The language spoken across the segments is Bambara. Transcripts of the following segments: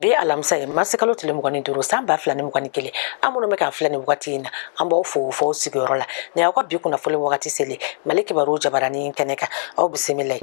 be alamsa ye masikalo tile mugani duru samba flani mugani kele amuno meka flani wagati na amba fo sigoro la ne akwa bi kuna fole wagati sele maliki baro jabarani keneka au bisimilai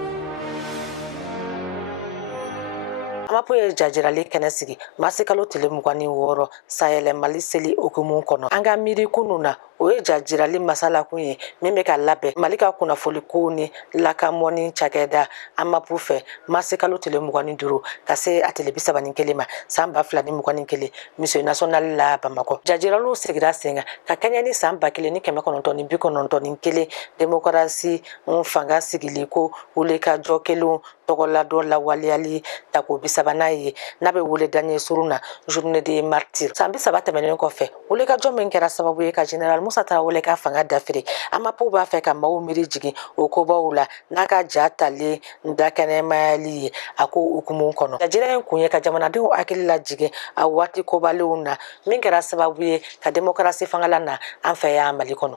amapo ye jajirali kenesigi masikalo tile mugani woro sayele maliseli okumu kono anga miri kununa oye jajirali masala kunye mimeka labe malika kuna foli kuni laka moni chageda amapu fe masikalo tile mugani duru kase atelebisa baninkelema samba flani mugani kele mission national la Bamako jajiralu sigira senga ka kenya ni samba kele ni keme kono toni biko non toni kele demokrasi mfanga sigiliko uleka jokelu togola do la waliali tako bisabana ye nabe wule danye suruna journée des martyrs sambi sabata menen ko fe uleka jomen kera sababu ye ka general Musa Tarawele ka fanga dafiri ama po ba fe ka mawu miri jigi okoba ula naka jatale ndakane mali ako ukumu kono jajira kunye ka jamana de akilila jigi awati ko baluna min kera sababu ye ka demokrasi fangala na anfa ya mali kono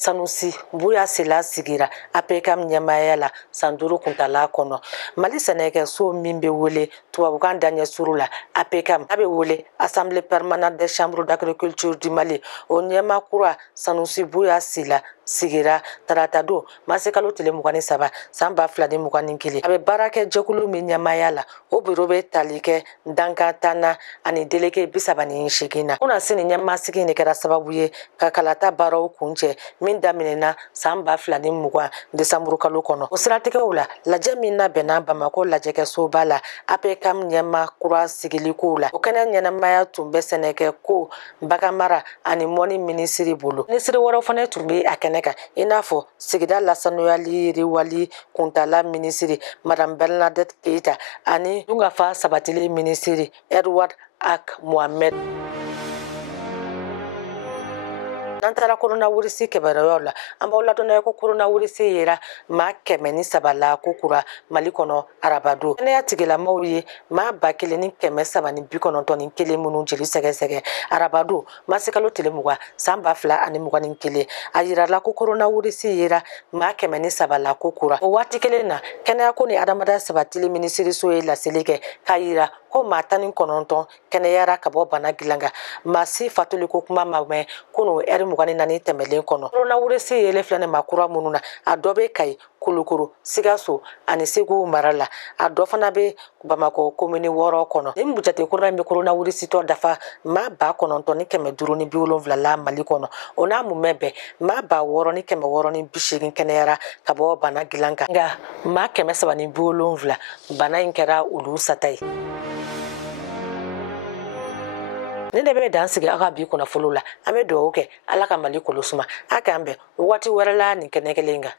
Sanusi buya sila sigira apekam nyamayala sanduru kuntala kono mali seneke so mimbe wole tuwabukan danya surula apekam abe wole assemblée permanente des chambres d'agriculture du Mali o nyama kura Sanusi buya sila sigira taratado masekalo tele mugani saba samba flani mugani kili abe barake jokulu mi nyamayala o birobe talike dankatana ani deleke bisabani shigina una sini nyama sigine kera sababu ye kakalata baro kunje min daminena samba flani mugwa desamburu kalo kono o siratike wala laje minna bena Bamako lajeke sobala apekam nyama kura sigiliko la o kana nyana maya tumbe seneke ko bagamara ani moni ministry bulu ministry woro fane tumbe akene inafo sigida la sanoyali riwali kuntala ministry madame Bernadette Keita ani dunga fa sabatili ministry Edward Ak Mohamed nantara coronavirus keberola ambola dona ko coronavirus yera ma kemeni sabala kokura malikono arabado ne yatigela mawye ma bakele ni keme sabani bikono toni kele munu jeli sege arabado masikalo telemugwa samba fla ani mugwa ni kele ayira la ko coronavirus yera ma kemeni sabala kokura o watikele na kene ko ni adamada sabatili ministry so la seleke kayira ko matani kononton kene yara kabo bana gilanga masi fatuli ko kuma mame kono mugani nani temelen kono coronavirus yele flane makura mununa adobe kai kulukuru sigaso ani segu marala adofana be Bamako commune woro kono imbujate kurna me coronavirus to dafa ma ba kono to ni keme duru ni biwolo vla mali kono ona mu mebe ma ba woro ni keme woro ni bishigin kenera kabo bana gilanka nga ma keme sabani biwolo vla bana inkera ulu satai nende be dansige aga bi kuna fulula ame do oke alaka mali kolosuma akambe wati werala ni kenekelenga